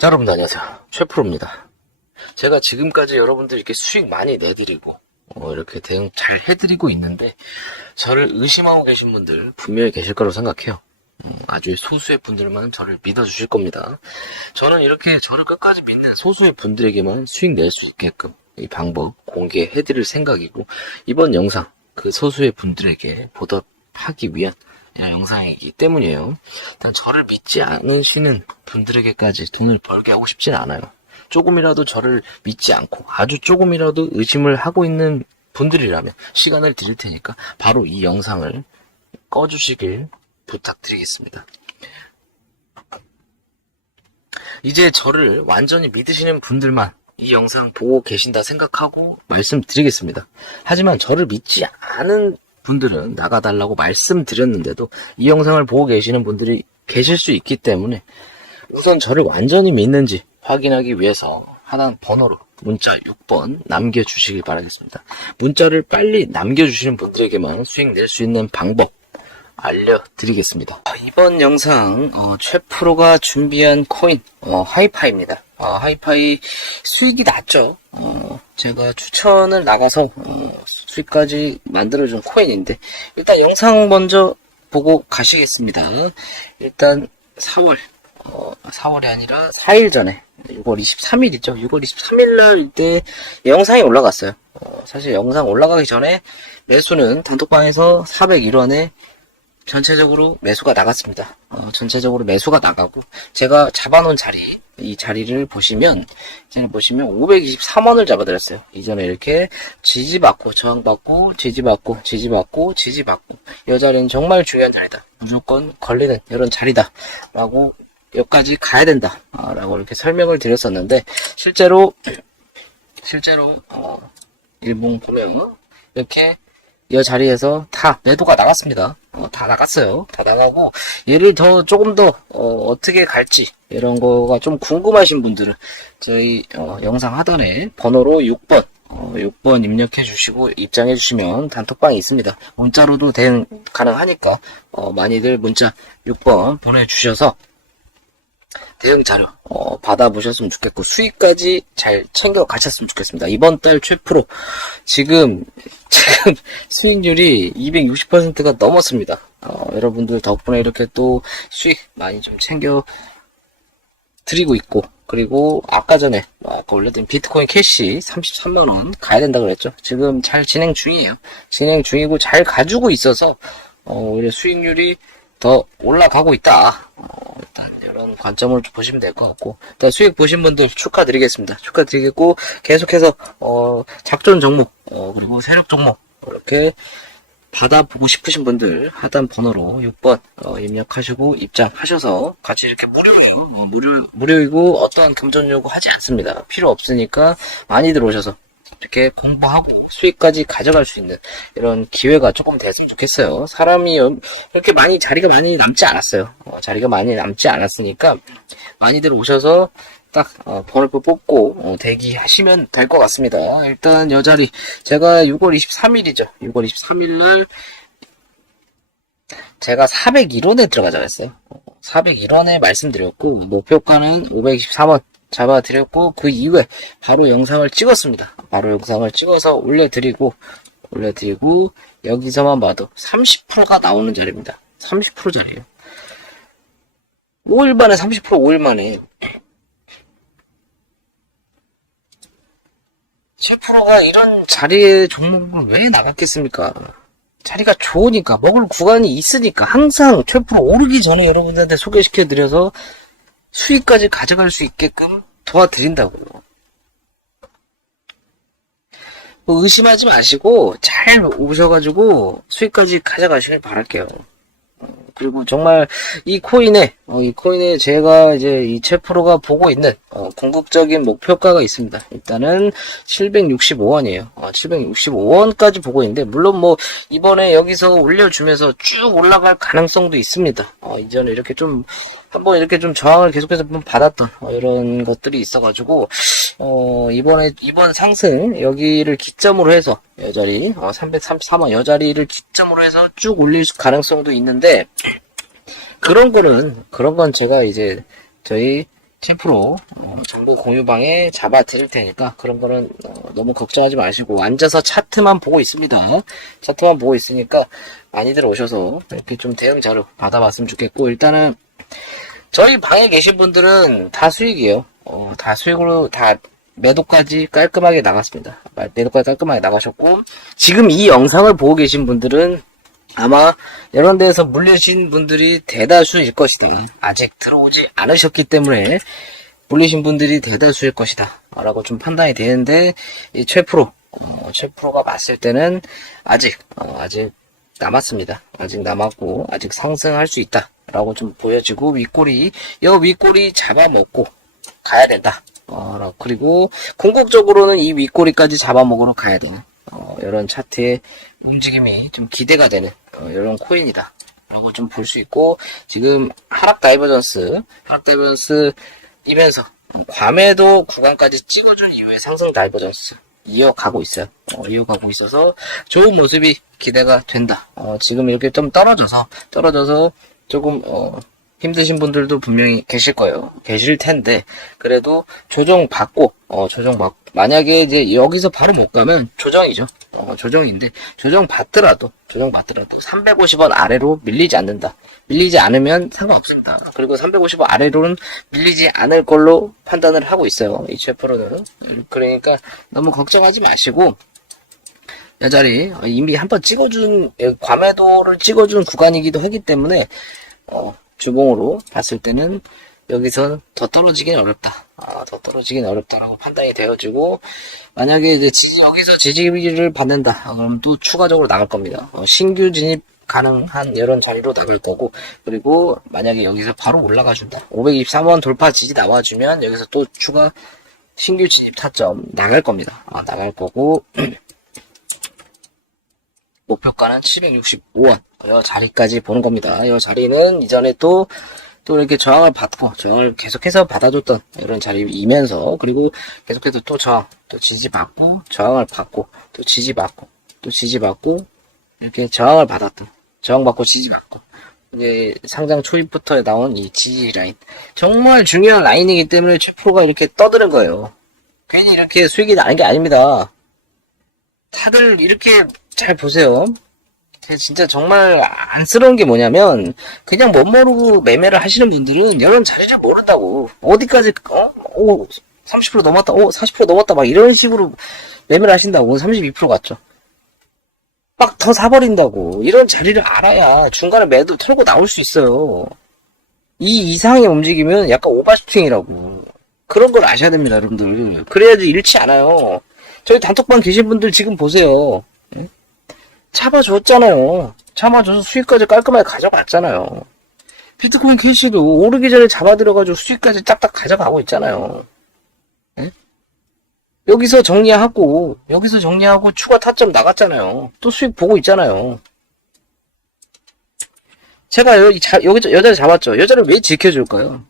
자, 여러분들 안녕하세요. 최프로입니다. 제가 지금까지 여러분들 이렇게 수익 많이 내드리고, 어, 이렇게 대응 잘 해드리고 있는데, 저를 의심하고 계신 분들 분명히 계실 거라고 생각해요. 음, 아주 소수의 분들만 저를 믿어주실 겁니다. 저는 이렇게 저를 끝까지 믿는 소수의 분들에게만 수익 낼 수 있게끔 이 방법 공개해드릴 생각이고, 이번 영상 그 소수의 분들에게 보답하기 위한 이런 영상이기 때문이에요. 일단 저를 믿지 않으시는 분들에게까지 돈을 벌게 하고 싶진 않아요. 조금이라도 저를 믿지 않고 아주 조금이라도 의심을 하고 있는 분들이라면 시간을 드릴 테니까 바로 이 영상을 꺼주시길 부탁드리겠습니다. 이제 저를 완전히 믿으시는 분들만 이 영상 보고 계신다 생각하고 말씀드리겠습니다. 하지만 저를 믿지 않은 분들은 나가달라고 말씀드렸는데도 이 영상을 보고 계시는 분들이 계실 수 있기 때문에 우선 저를 완전히 믿는지 확인하기 위해서 하나 번호로 문자 6번 남겨주시길 바라겠습니다. 문자를 빨리 남겨주시는 분들에게만 수익 낼 수 있는 방법 알려드리겠습니다. 아, 이번 영상 어, 최프로가 준비한 코인 어, 하이파이입니다. 어, 하이파이 수익이 낮죠. 어, 제가 추천을 나가서 어, 수익까지 만들어준 코인인데 일단 영상 먼저 보고 가시겠습니다. 일단 4월 어, 4월이 아니라 4일 전에 6월 23일이죠. 6월 23일 날 이때 영상이 올라갔어요. 어, 사실 영상 올라가기 전에 매수는 단톡방에서 401원에 전체적으로 매수가 나갔습니다. 어, 전체적으로 매수가 나가고 제가 잡아놓은 자리 이 자리를 보시면 이전에 보시면 523원을 잡아드렸어요. 이전에 이렇게 지지받고 저항받고 지지받고 지지받고 지지받고 이 자리는 정말 중요한 자리다. 무조건 걸리는 이런 자리다 라고 여기까지 가야 된다. 아, 라고 이렇게 설명을 드렸었는데 실제로 실제로 어, 일본 보면 이렇게 이 자리에서 다 매도가 나갔습니다. 어, 다 나갔어요. 다 나가고 얘를 더 조금 더 어, 떻게 갈지 이런 거가 좀 궁금하신 분들은 저희 어, 영상 하단에 번호로 6번 어, 6번 입력해 주시고 입장해 주시면 단톡방이 있습니다. 문자로도 대응 가능하니까 어, 많이들 문자 6번 보내주셔서 대응 자료 어, 받아보셨으면 좋겠고 수익까지 잘 챙겨 가셨으면 좋겠습니다. 이번 달 최프로 지금 지금 수익률이 260%가 넘었습니다. 어, 여러분들 덕분에 이렇게 또 수익 많이 좀 챙겨 드리고 있고 그리고 아까 전에 아까 올려드린 비트코인 캐시 33만원 가야 된다 그랬죠. 지금 잘 진행 중이에요. 진행 중이고 잘 가지고 있어서 어, 오히려 수익률이 더 올라가고 있다. 어, 이런 관점을 좀 보시면 될 것 같고 일단 수익 보신 분들 축하드리겠습니다. 축하드리겠고 계속해서 어, 작전 종목 어, 그리고 세력 종목 이렇게 받아보고 싶으신 분들 하단 번호로 6번 어, 입력하시고 입장하셔서 같이 이렇게 무료예요. 어, 무료 무료이고 어떠한 금전 요구 하지 않습니다. 필요 없으니까 많이들 오셔서 이렇게 공부하고 수익까지 가져갈 수 있는 이런 기회가 조금 됐으면 좋겠어요. 사람이 연- 이렇게 많이 자리가 많이 남지 않았어요. 어, 자리가 많이 남지 않았으니까 많이들 오셔서 딱 어, 번호표 뽑고 어, 대기하시면 될 것 같습니다. 일단 여 자리 제가 6월 23일이죠. 6월 23일 날 제가 401원에 들어가자고 했어요. 401원에 말씀드렸고 목표가는 523원 잡아드렸고 그 이후에 바로 영상을 찍었습니다. 바로 영상을 찍어서 올려드리고 올려드리고 여기서만 봐도 30%가 나오는 자리입니다. 30% 자리예요. 5일 만에 30% 5일 만에 7%가 이런 자리에 종목을 왜 나갔겠습니까? 자리가 좋으니까 먹을 구간이 있으니까 항상 최프로 오르기 전에 여러분들한테 소개시켜드려서 수익까지 가져갈 수 있게끔 도와드린다고요. 뭐 의심하지 마시고 잘 오셔가지고 수익까지 가져가시길 바랄게요. 어, 그리고 정말 이 코인에 어, 이 코인에 제가 이제 이 최프로가 보고 있는 어, 궁극적인 목표가가 있습니다. 일단은 765원이에요. 765원까지 보고 있는데 물론 뭐 이번에 여기서 올려주면서 쭉 올라갈 가능성도 있습니다. 어, 이전에 이렇게 좀 한번 이렇게 좀 저항을 계속해서 좀 받았던 어, 이런 것들이 있어가지고 어, 이번에 이번 상승 여기를 기점으로 해서 여자리 어, 333원 여자리를 기점으로 해서 쭉 올릴 가능성도 있는데 그런 거는 그런 건 제가 이제 저희 챔프로 어, 정보 공유방에 잡아 드릴 테니까 그런 거는 어, 너무 걱정하지 마시고 앉아서 차트만 보고 있습니다. 차트만 보고 있으니까 많이들 오셔서 이렇게 좀 대응 자료 받아봤으면 좋겠고 일단은 저희 방에 계신 분들은 다 수익이에요. 어, 다 수익으로 다 매도까지 깔끔하게 나갔습니다. 매도까지 깔끔하게 나가셨고 지금 이 영상을 보고 계신 분들은 아마 이런 데서 물리신 분들이 대다수일 것이다. 아직 들어오지 않으셨기 때문에 물리신 분들이 대다수일 것이다. 라고 좀 판단이 되는데, 이 최프로, 어, 최프로가 봤을 때는 아직, 어, 아직 남았습니다. 아직 남았고, 아직 상승할 수 있다. 라고 좀 보여지고, 윗꼬리, 이 윗꼬리 잡아먹고 가야 된다. 어, 라- 그리고, 궁극적으로는 이 윗꼬리까지 잡아먹으러 가야 되는, 어, 이런 차트의 움직임이 좀 기대가 되는 어, 이런 코인이다. 라고 좀 볼 수 있고 지금 하락 다이버전스 하락 다이버전스 이면서 과매도 구간까지 찍어준 이후에 상승 다이버전스 이어가고 있어요. 어, 이어가고 있어서 좋은 모습이 기대가 된다. 어, 지금 이렇게 좀 떨어져서 떨어져서 조금 어, 힘드신 분들도 분명히 계실 거예요. 계실 텐데 그래도 조정 받고 어, 조정 받 만약에 이제 여기서 바로 못 가면 조정이죠. 어, 조정인데 조정 받더라도 조정 받더라도 350원 아래로 밀리지 않는다. 밀리지 않으면 상관없습니다. 그리고 350원 아래로는 밀리지 않을 걸로 판단을 하고 있어요. 이 최프로는 그러니까 너무 걱정하지 마시고 이 자리 어, 이미 한번 찍어준 예, 과매도를 찍어준 구간이기도 하기 때문에 어, 주봉으로 봤을 때는 여기서 더 떨어지긴 어렵다. 아, 더 떨어지긴 어렵다라고 판단이 되어지고 만약에 이제 지- 여기서 지지를 받는다. 아, 그럼 또 추가적으로 나갈 겁니다. 어, 신규 진입 가능한 이런 자리로 나갈 거고 그리고 만약에 여기서 바로 올라가 준다. 523원 돌파 지지 나와주면 여기서 또 추가 신규 진입 타점 나갈 겁니다. 아, 나갈 거고 목표가는 765원. 이 자리까지 보는 겁니다. 이 자리는 이전에 또, 또 이렇게 저항을 받고, 저항을 계속해서 받아줬던 이런 자리이면서, 그리고 계속해서 또 저항, 또 지지 받고, 저항을 받고, 또 지지 받고, 또 지지 받고, 이렇게 저항을 받았던, 저항 받고 지지 받고, 이제 상장 초입부터 나온 이 지지 라인. 정말 중요한 라인이기 때문에 최프로가 이렇게 떠드는 거예요. 괜히 이렇게 수익이 나는 게 아닙니다. 다들 이렇게 잘 보세요. 제 진짜 정말 안쓰러운 게 뭐냐면 그냥 못 모르고 매매를 하시는 분들은 이런 자리를 모른다고 어디까지 어? 오, 30% 넘었다, 오, 40% 넘었다 막 이런 식으로 매매를 하신다고 32% 갔죠. 막 더 사버린다고 이런 자리를 알아야 중간에 매도 털고 나올 수 있어요. 이 이상의 움직임은 약간 오버슈팅이라고 그런 걸 아셔야 됩니다, 여러분들. 그래야지 잃지 않아요. 저희 단톡방 계신 분들 지금 보세요. 예? 잡아줬잖아요. 잡아줘서 수익까지 깔끔하게 가져갔잖아요. 비트코인 캐시도 오르기 전에 잡아들여가지고 수익까지 딱딱 가져가고 있잖아요. 예? 여기서 정리하고, 여기서 정리하고 추가 타점 나갔잖아요. 또 수익 보고 있잖아요. 제가 여기, 자, 여기 여자를 잡았죠. 여자를 왜 지켜줄까요?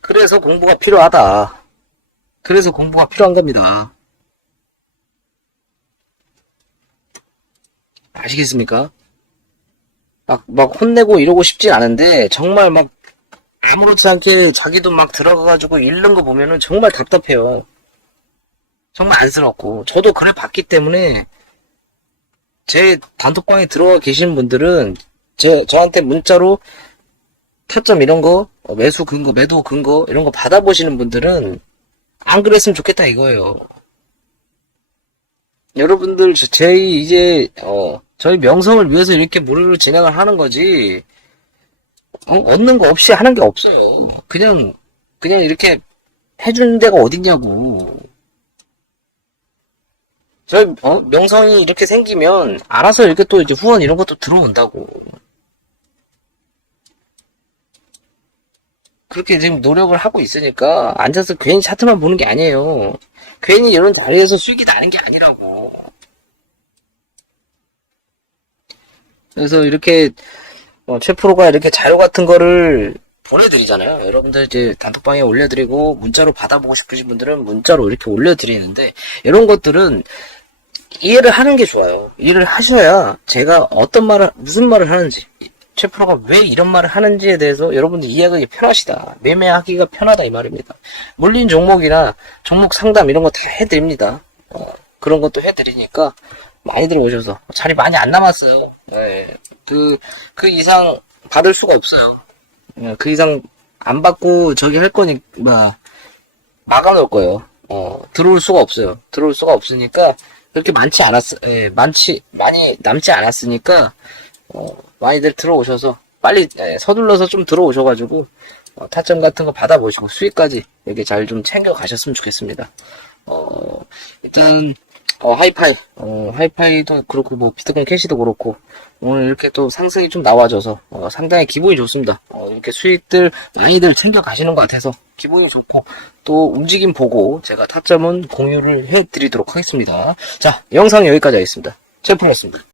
그래서 공부가 필요하다. 그래서 공부가 필요한 겁니다. 아시겠습니까? 막, 막 혼내고 이러고 싶진 않은데, 정말 막, 아무렇지 않게 자기도 막 들어가가지고 잃는 거 보면은 정말 답답해요. 정말 안쓰럽고. 저도 그래 봤기 때문에, 제 단톡방에 들어와 계신 분들은, 제, 저한테 문자로 타점 이런 거, 어, 매수 근거, 매도 근거, 이런 거 받아보시는 분들은, 안 그랬으면 좋겠다 이거예요. 여러분들 저- 저희 이제 어 저희 명성을 위해서 이렇게 무료로 진행을 하는 거지 어, 얻는 거 없이 하는 게 없어요. 그냥 그냥 이렇게 해주는 데가 어딨냐고. 저희 어, 명성이 이렇게 생기면 알아서 이렇게 또 이제 후원 이런 것도 들어온다고. 그렇게 지금 노력을 하고 있으니까 앉아서 괜히 차트만 보는 게 아니에요. 괜히 이런 자리에서 수익이 나는 게 아니라고. 그래서 이렇게 어, 최프로가 이렇게 자료 같은 거를 보내드리잖아요. 여러분들 이제 단톡방에 올려드리고 문자로 받아보고 싶으신 분들은 문자로 이렇게 올려드리는데 이런 것들은 이해를 하는 게 좋아요. 이해를 하셔야 제가 어떤 말을 무슨 말을 하는지 최프로가 왜 이런 말을 하는지에 대해서 여러분들 이해하기 편하시다. 매매하기가 편하다 이 말입니다. 물린 종목이나 종목 상담 이런 거 다 해드립니다. 어, 그런 것도 해드리니까 많이들 오셔서 자리 많이 안 남았어요. 예, 그, 그 이상 받을 수가 없어요. 예, 그 이상 안 받고 저기 할 거니, 뭐, 막아놓을 거예요. 어, 들어올 수가 없어요. 들어올 수가 없으니까, 그렇게 많지 않았, 예, 많지, 많이 남지 않았으니까, 어, 많이들 들어오셔서, 빨리, 예, 서둘러서 좀 들어오셔가지고, 어, 타점 같은 거 받아보시고, 수익까지 이렇게 잘좀 챙겨 가셨으면 좋겠습니다. 어, 일단, 어, 하이파이, 어, 하이파이도 그렇고, 뭐, 비트코인 캐시도 그렇고, 오늘 이렇게 또 상승이 좀 나와줘서, 어, 상당히 기분이 좋습니다. 어, 이렇게 수익들 많이들 챙겨 가시는 것 같아서, 기분이 좋고, 또 움직임 보고, 제가 타점은 공유를 해 드리도록 하겠습니다. 자, 영상 여기까지 하겠습니다. 최프였습니다.